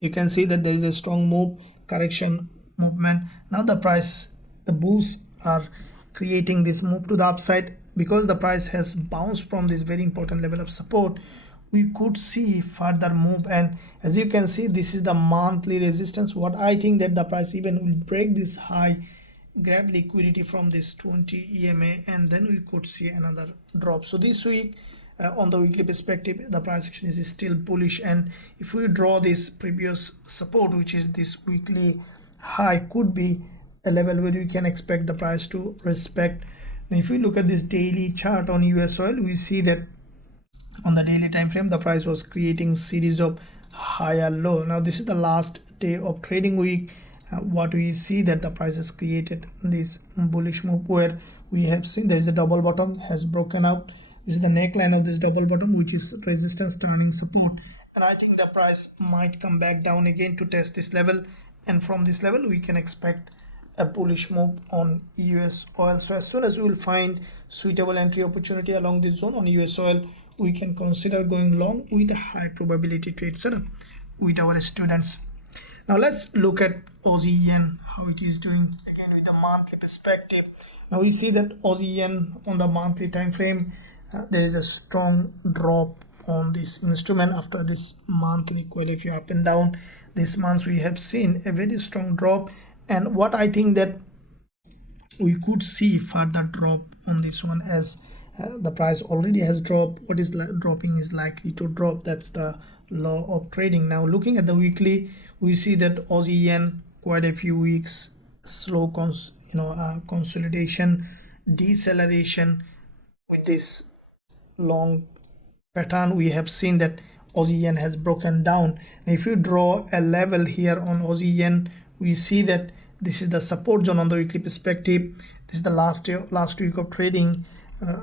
you can see that there is a strong move, correction movement. Now the price, the bulls are creating this move to the upside. Because the price has bounced from this very important level of support, we could see further move, and as you can see, this is the monthly resistance. What I think that the price even will break this high, grab liquidity from this 20 EMA, and then we could see another drop. So this week on the weekly perspective, the price action is still bullish, and if we draw this previous support, which is this weekly high, could be a level where we can expect the price to respect. Now if we look at this daily chart on USOIL, we see that on the daily time frame the price was creating series of higher low. Now this is the last day of trading week. What we see that the price has created this bullish move where we have seen there is a double bottom has broken out. This is the neckline of this double bottom, which is resistance turning support, and I think the price might come back down again to test this level, and from this level we can expect a bullish move on US oil. So as soon as we will find suitable entry opportunity along this zone on US oil, we can consider going long with a high probability trade setup with our students. Now let's look at Aussie yen, how it is doing again with the monthly perspective. Now we see that Aussie yen on the monthly time frame, there is a strong drop on this instrument after this monthly quite a few up and down. This month we have seen a very strong drop, and what I think that we could see further drop on this one as the price already has dropped. What is dropping is likely to drop. That's the law of trading. Now looking at the weekly, we see that Aussie yen quite a few weeks slow consolidation, deceleration with this long pattern. We have seen that Aussie yen has broken down. Now if you draw a level here on Aussie yen, we see that this is the support zone on the weekly perspective. This is the last week of trading,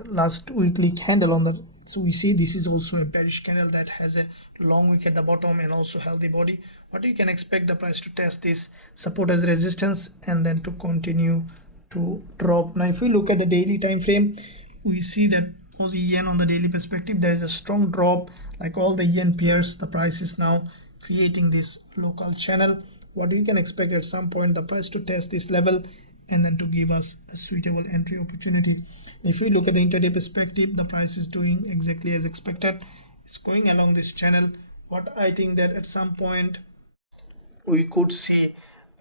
last weekly candle on the, so we see this is also a bearish candle that has a long wick at the bottom and also healthy body. What you can expect the price to test this support as resistance and then to continue to drop. Now if we look at the daily time frame, we see that Aussie yen on the daily perspective, there is a strong drop. Like all the yen pairs, the price is now creating this local channel. What you can expect at some point the price to test this level and then to give us a suitable entry opportunity. If we look at the intraday perspective, the price is doing exactly as expected. It's going along this channel. What I think that at some point we could see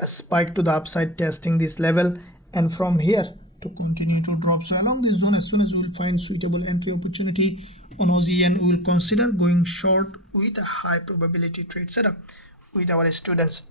a spike to the upside testing this level, and from here to continue to drop. So along this zone, as soon as we will find suitable entry opportunity on Aussie yen, we will consider going short with a high probability trade setup with our students.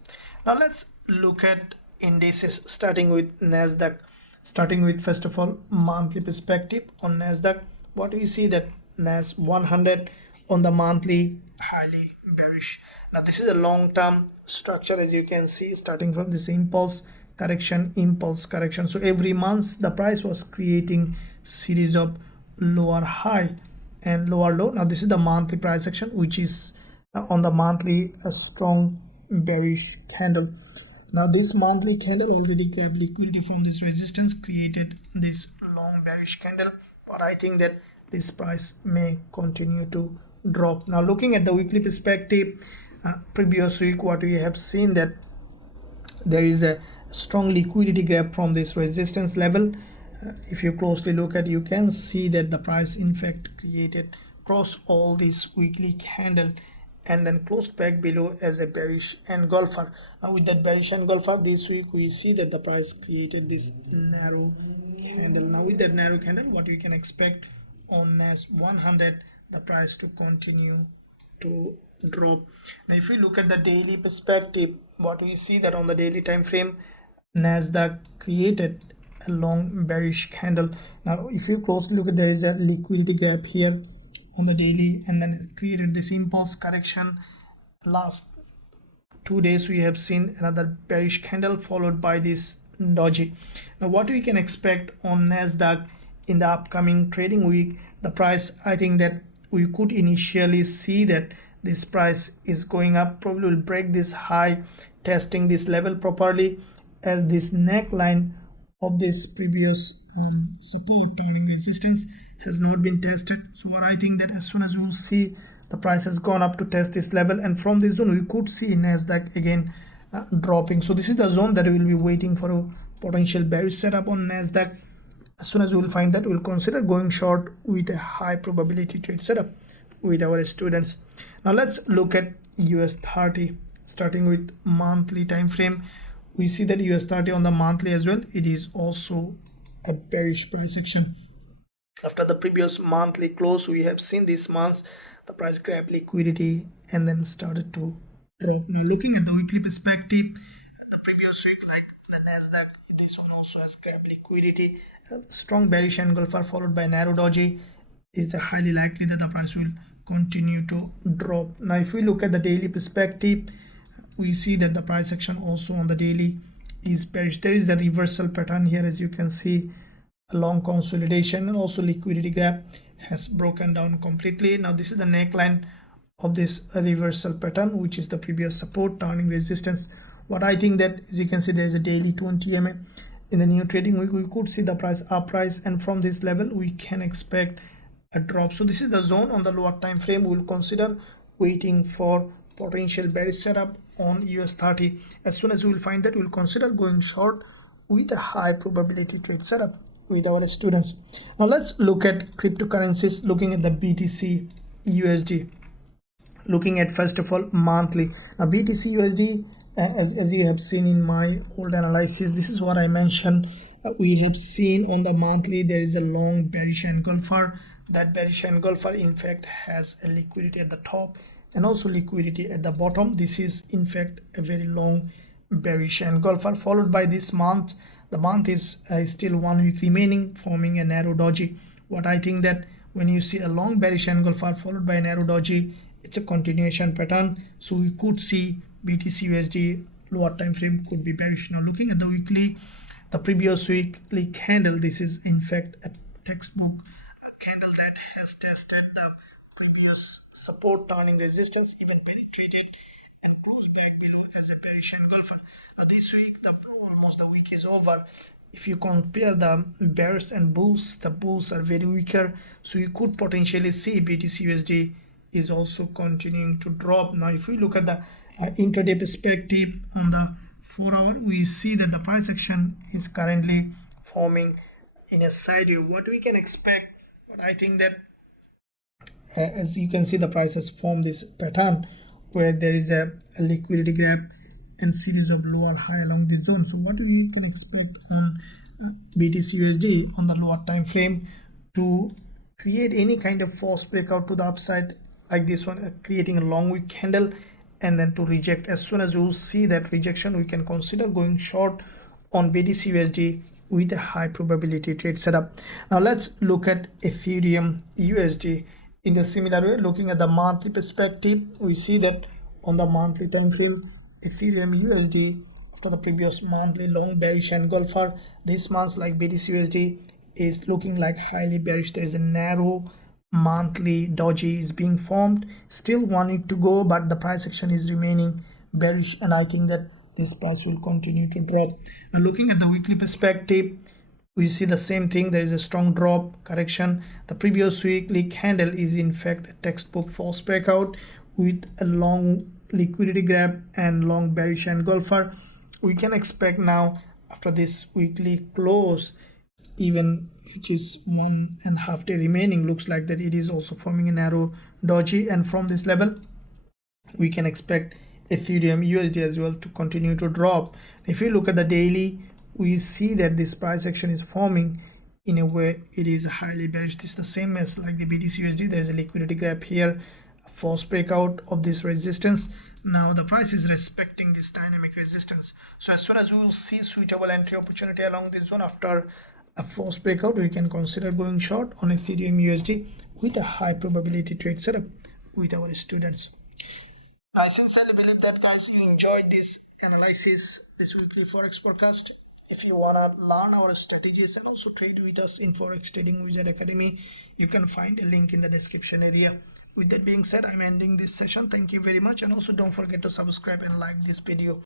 Now let's look at indices, starting with NASDAQ. Starting with first of all monthly perspective on NASDAQ, what do you see that NAS 100 on the monthly highly bearish. Now this is a long-term structure, as you can see, starting from this impulse correction, impulse correction. So every month the price was creating series of lower high and lower low. Now this is the monthly price action, which is on the monthly a strong bearish candle. Now this monthly candle already grabbed liquidity from this resistance, created this long bearish candle, but I think that this price may continue to drop. Now looking at the weekly perspective, previous week what we have seen that there is a strong liquidity grab from this resistance level. If you closely look at, you can see that the price in fact created cross all this weekly candle and then closed back below as a bearish engulfer. Now with that bearish engulfer this week, we see that the price created this narrow candle. Now with that narrow candle, what we can expect on NAS 100, the price to continue to drop. Now if we look at the daily perspective, what we see that on the daily time frame, NASDAQ created a long bearish candle. Now if you closely look at, there is a liquidity grab here on the daily and then it created this impulse correction. Last 2 days we have seen another bearish candle followed by this doji. Now what we can expect on NASDAQ in the upcoming trading week, the price, I think that we could initially see that this price is going up, probably will break this high, testing this level properly as this neckline of this previous support turning resistance has not been tested. So I think that as soon as we will see the price has gone up to test this level, and from this zone we could see NASDAQ again dropping. So this is the zone that we will be waiting for a potential bearish setup on NASDAQ. As soon as we will find that, we will consider going short with a high probability trade setup with our students. Now let's look at US30, starting with monthly time frame. We see that US30 on the monthly as well, it is also a bearish price action. After the previous monthly close, we have seen this month the price grabbed liquidity and then started to drop. Now looking at the weekly perspective, the previous week, like the NASDAQ, this one also has grabbed liquidity. Strong bearish engulfer followed by narrow doji. Is highly likely that the price will continue to drop. Now if we look at the daily perspective, we see that the price action also on the daily is bearish. There is a reversal pattern here, as you can see, a long consolidation, and also liquidity gap has broken down completely. Now this is the neckline of this reversal pattern, which is the previous support turning resistance. What I think that, as you can see, there is a daily 20 MA. In the new trading week, we could see the price uprise, and from this level we can expect a drop. So this is the zone on the lower time frame. We'll consider waiting for potential bearish setup on US30. As soon as we will find that, we'll consider going short with a high probability trade setup with our students. Now let's look at cryptocurrencies, looking at the BTCUSD. Looking at first of all monthly. Now BTCUSD, as you have seen in my old analysis, this is what I mentioned. We have seen on the monthly there is a long bearish engulfer. That bearish engulfer in fact has a liquidity at the top and also liquidity at the bottom. This is in fact a very long bearish engulfer, followed by this month. The month is still 1 week remaining, forming a narrow doji. What I think that when you see a long bearish engulfer followed by a narrow doji, it's a continuation pattern. So we could see BTCUSD lower time frame could be bearish. Now looking at the weekly, the previous weekly candle, this is in fact a textbook candle that has tested the previous support turning resistance, even penetrated and closed back below as a bearish engulfer. This week, almost the week is over. If you compare the bears and bulls, the bulls are very weaker, so you could potentially see BTCUSD is also continuing to drop. Now if we look at the intraday perspective on the 4 hour, we see that the price action is currently forming in a side view. What we can expect, but I think that as you can see, the price has formed this pattern where there is a liquidity gap and series of lower high along this zone. So what we can expect on BTCUSD on the lower time frame to create any kind of false breakout to the upside like this one, creating a long wick candle and then to reject. As soon as you see that rejection, we can consider going short on BTCUSD with a high probability trade setup. Now let's look at Ethereum USD in the similar way. Looking at the monthly perspective, we see that on the monthly time frame, Ethereum USD, after the previous monthly long bearish engulfer, this month like BTCUSD is looking like highly bearish. There is a narrow monthly doji is being formed, still 1 week to go, but the price action is remaining bearish, and I think that this price will continue to drop. Now looking at the weekly perspective, we see the same thing. There is a strong drop correction. The previous weekly candle is in fact a textbook false breakout with a long liquidity grab and long bearish engulfer. We can expect now after this weekly close, even which is 1.5 day remaining, looks like that it is also forming a narrow doji, and from this level we can expect Ethereum USD as well to continue to drop. If you look at the daily, we see that this price action is forming in a way it is highly bearish. This is the same as like the BTCUSD. There is a liquidity gap here, a false breakout of this resistance. Now the price is respecting this dynamic resistance. So as soon as we will see suitable entry opportunity along this zone after a false breakout, we can consider going short on Ethereum USD with a high probability trade setup with our students. I sincerely believe that guys you enjoyed this analysis, this weekly Forex forecast. If you want to learn our strategies and also trade with us in Forex Trading Wizard Academy, you can find a link in the description area. With that being said, I'm ending this session. Thank you very much, and also don't forget to subscribe and like this video.